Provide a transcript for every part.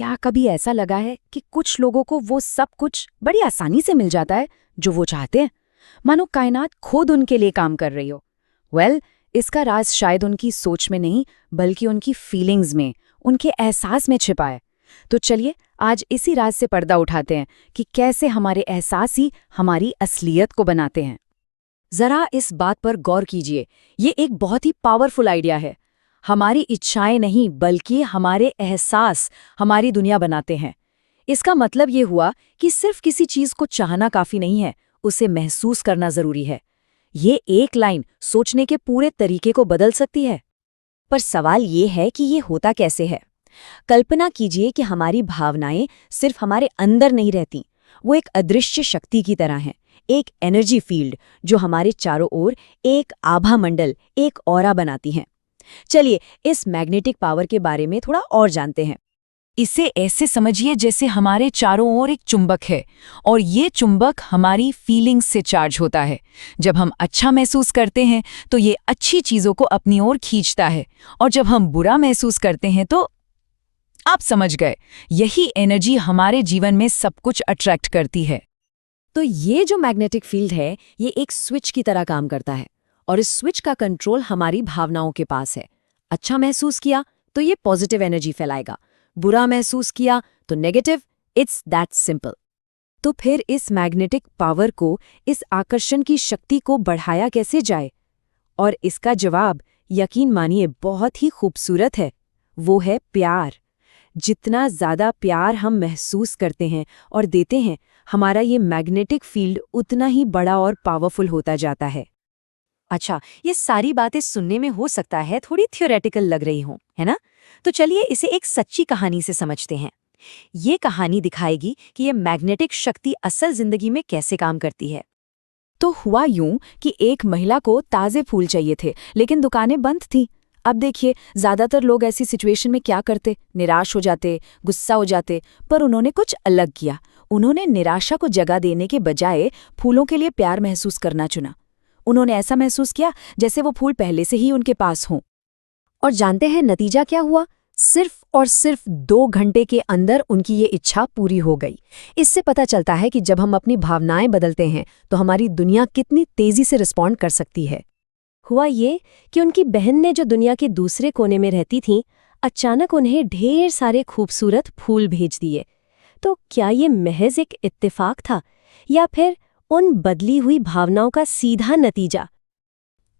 क्या कभी ऐसा लगा है कि कुछ लोगों को वो सब कुछ बड़ी आसानी से मिल जाता है जो वो चाहते हैं, मानो कायनात खुद उनके लिए काम कर रही हो? इसका राज शायद उनकी सोच में नहीं, बल्कि उनकी फीलिंग्स में, उनके एहसास में छिपा है। तो चलिए आज इसी राज से पर्दा उठाते हैं कि कैसे हमारे एहसास ही हमारी असलियत को बनाते हैं। जरा इस बात पर गौर कीजिए, ये एक बहुत ही पावरफुल आइडिया है। हमारी इच्छाएं नहीं, बल्कि हमारे एहसास हमारी दुनिया बनाते हैं। इसका मतलब ये हुआ कि सिर्फ किसी चीज को चाहना काफी नहीं है, उसे महसूस करना जरूरी है। ये एक लाइन सोचने के पूरे तरीके को बदल सकती है। पर सवाल ये है कि ये होता कैसे है? कल्पना कीजिए कि हमारी भावनाएं सिर्फ हमारे अंदर नहीं रहती, वो एक अदृश्य शक्ति की तरह हैं, एक एनर्जी फील्ड जो हमारे चारों ओर एक आभा मंडल, एक ऑरा बनाती हैं। चलिए इस मैग्नेटिक पावर के बारे में थोड़ा और जानते हैं। इसे ऐसे समझिए जैसे हमारे चारों ओर एक चुंबक है, और ये चुंबक हमारी फीलिंग्स से चार्ज होता है। जब हम अच्छा महसूस करते हैं तो ये अच्छी चीज़ों को अपनी ओर खींचता है, और जब हम बुरा महसूस करते हैं तो आप समझ गए, यही एनर्जी हमारे जीवन में सब कुछ अट्रैक्ट करती है। तो ये जो मैग्नेटिक फील्ड है, ये एक स्विच की तरह काम करता है, और इस स्विच का कंट्रोल हमारी भावनाओं के पास है। अच्छा महसूस किया तो ये पॉजिटिव एनर्जी फैलाएगा, बुरा महसूस किया तो नेगेटिव। It's that simple. तो फिर इस मैग्नेटिक पावर को, इस आकर्षण की शक्ति को बढ़ाया कैसे जाए? और इसका जवाब, यकीन मानिए, बहुत ही खूबसूरत है। वो है प्यार। जितना ज़्यादा प्यार हम महसूस करते हैं और देते हैं, हमारा ये मैग्नेटिक फील्ड उतना ही बड़ा और पावरफुल होता जाता है। अच्छा, ये सारी बातें सुनने में हो सकता है थोड़ी थियोरेटिकल लग रही हों, है ना? तो चलिए इसे एक सच्ची कहानी से समझते हैं। ये कहानी दिखाएगी कि ये मैग्नेटिक शक्ति असल जिंदगी में कैसे काम करती है। तो हुआ यूं कि एक महिला को ताज़े फूल चाहिए थे, लेकिन दुकानें बंद थीं। अब देखिए, ज्यादातर लोग ऐसी सिचुएशन में क्या करते? निराश हो जाते, गुस्सा हो जाते। पर उन्होंने कुछ अलग किया। उन्होंने निराशा को जगह देने के बजाय फूलों के लिए प्यार महसूस करना चुना। उन्होंने ऐसा महसूस किया जैसे वो फूल पहले से ही उनके पास हों। और जानते हैं नतीजा क्या हुआ? सिर्फ और सिर्फ 2 घंटे के अंदर उनकी ये इच्छा पूरी हो गई। इससे पता चलता है कि जब हम अपनी भावनाएं बदलते हैं तो हमारी दुनिया कितनी तेजी से रिस्पॉन्ड कर सकती है। हुआ ये कि उनकी बहन ने, जो दुनिया के दूसरे कोने में रहती थीं, अचानक उन्हें ढेर सारे खूबसूरत फूल भेज दिए। तो क्या ये महज एक इत्तेफाक था, या फिर उन बदली हुई भावनाओं का सीधा नतीजा?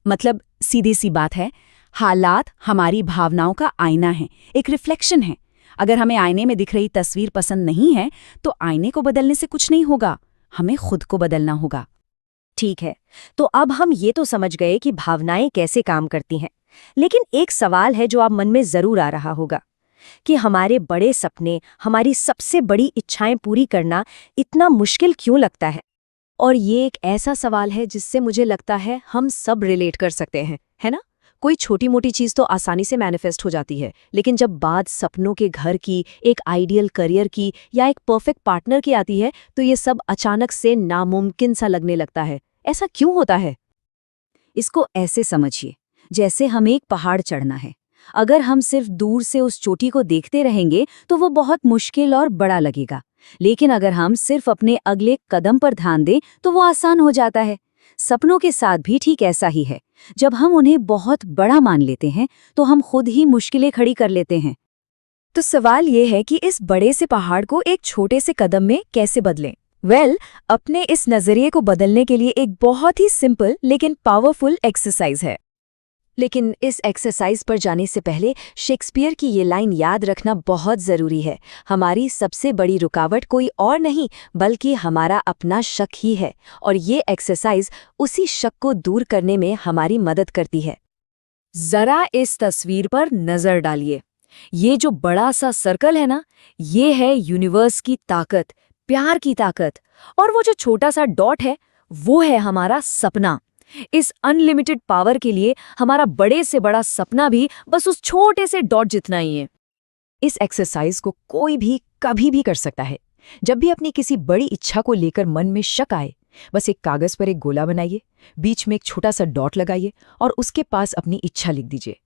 मतलब सीधी सी बात है, हालात हमारी भावनाओं का आईना है, एक रिफ्लेक्शन है। अगर हमें आईने में दिख रही तस्वीर पसंद नहीं है तो आईने को बदलने से कुछ नहीं होगा, हमें खुद को बदलना होगा। ठीक है, तो अब हम ये तो समझ गए कि भावनाएं कैसे काम करती हैं। लेकिन एक सवाल है जो आप मन में जरूर आ रहा होगा कि हमारे बड़े सपने, हमारी सबसे बड़ी इच्छाएं पूरी करना इतना मुश्किल क्यों लगता है? और ये एक ऐसा सवाल है जिससे मुझे लगता है हम सब रिलेट कर सकते हैं, है ना? कोई छोटी मोटी चीज़ तो आसानी से मैनिफेस्ट हो जाती है, लेकिन जब बात सपनों के घर की, एक आइडियल करियर की, या एक परफेक्ट पार्टनर की आती है, तो ये सब अचानक से नामुमकिन सा लगने लगता है। ऐसा क्यों होता है? इसको ऐसे समझिए, जैसे हमें एक पहाड़ चढ़ना है। अगर हम सिर्फ दूर से उस चोटी को देखते रहेंगे तो वो बहुत मुश्किल और बड़ा लगेगा, लेकिन अगर हम सिर्फ अपने अगले कदम पर ध्यान दें तो वो आसान हो जाता है। सपनों के साथ भी ठीक ऐसा ही है। जब हम उन्हें बहुत बड़ा मान लेते हैं तो हम खुद ही मुश्किलें खड़ी कर लेते हैं। तो सवाल ये है कि इस बड़े से पहाड़ को एक छोटे से कदम में कैसे बदलें? अपने इस नजरिए को बदलने के लिए एक बहुत ही सिंपल लेकिन पावरफुल एक्सरसाइज है। लेकिन इस एक्सरसाइज पर जाने से पहले शेक्सपियर की ये लाइन याद रखना बहुत ज़रूरी है। हमारी सबसे बड़ी रुकावट कोई और नहीं, बल्कि हमारा अपना शक ही है, और ये एक्सरसाइज उसी शक को दूर करने में हमारी मदद करती है। ज़रा इस तस्वीर पर नज़र डालिए। ये जो बड़ा सा सर्कल है ना, ये है यूनिवर्स की ताकत, प्यार की ताकत। और वो जो छोटा सा डॉट है, वो है हमारा सपना। इस अनलिमिटेड पावर के लिए हमारा बड़े से बड़ा सपना भी बस उस छोटे से डॉट जितना ही है। इस एक्सरसाइज को कोई भी कभी भी कर सकता है। जब भी अपनी किसी बड़ी इच्छा को लेकर मन में शक आए, बस एक कागज पर एक गोला बनाइए, बीच में एक छोटा सा डॉट लगाइए और उसके पास अपनी इच्छा लिख दीजिए।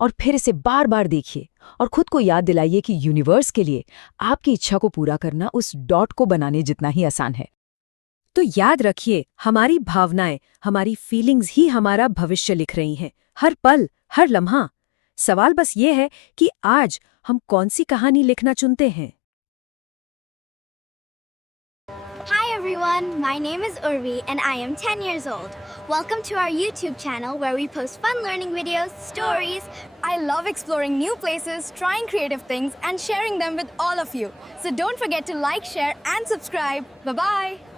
और फिर इसे बार बार देखिए और खुद को याद दिलाइए कि यूनिवर्स के लिए आपकी इच्छा को पूरा करना उस डॉट को बनाने जितना ही आसान है। तो याद रखिए, हमारी भावनाएं, हमारी फीलिंग्स ही हमारा भविष्य लिख रही हैं, हर पल, हर लम्हा। सवाल बस ये है कि आज हम कौन सी कहानी लिखना चुनते हैं। Hi everyone, my name is Urvi and I am 10 years old. Welcome to our YouTube channel where we post fun learning videos, stories. I love exploring new places, trying creative things and sharing them with all of you. So don't forget to like, share and subscribe. Bye-bye.